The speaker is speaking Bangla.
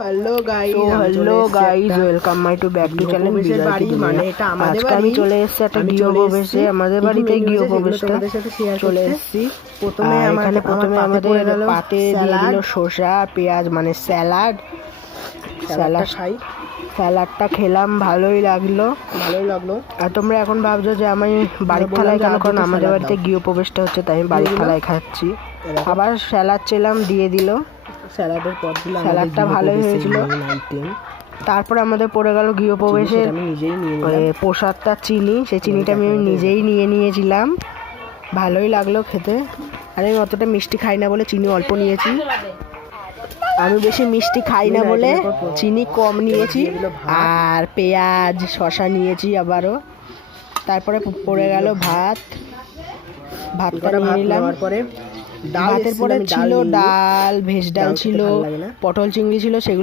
Hello guys, welcome my to back to channel বাড়ি। মানে এটা আমাদের বাড়ি। আমি চলে এসেছি একটা গৃহপ্রবেশে। আমাদের বাড়িতে গৃহপ্রবেশটা চলে এসেছি। প্রথমে আমাদের পাতে দিয়ে দিল শসা পেঁয়াজ, মানে স্যালাডটা খেলাম, ভালোই লাগলো। আর তোমরা এখন ভাবছো যে আমি বাড়ির থালায় কেন, কারণ আমাদের বাড়িতে গৃহপ্রবেশটা হচ্ছে, তাই আমি বাড়ির থালায় খাচ্ছি। আবার স্যালাড চেলাম, দিয়ে দিল। স্যালাডটা ভালোই হয়েছিল। তারপরে আমাদের পড়ে গেল গৃহপ্রবেশের প্রসাদটা, চিনি। সেই চিনিটা আমি নিজেই নিয়েছিলাম, ভালোই লাগলো খেতে। আর আমি অতটা মিষ্টি খাই না বলে চিনি অল্প নিয়েছি। আমি বেশি মিষ্টি খাই না বলে চিনি কম নিয়েছি। আর পেঁয়াজ শসা নিয়েছি আবারও। তারপরে পড়ে গেল ভাতটা নিয়ে নিলাম। ভাতের পরে ছিল ডাল, ভেজ ডাল ছিল, পটল চিংড়ি ছিল, সেগুলো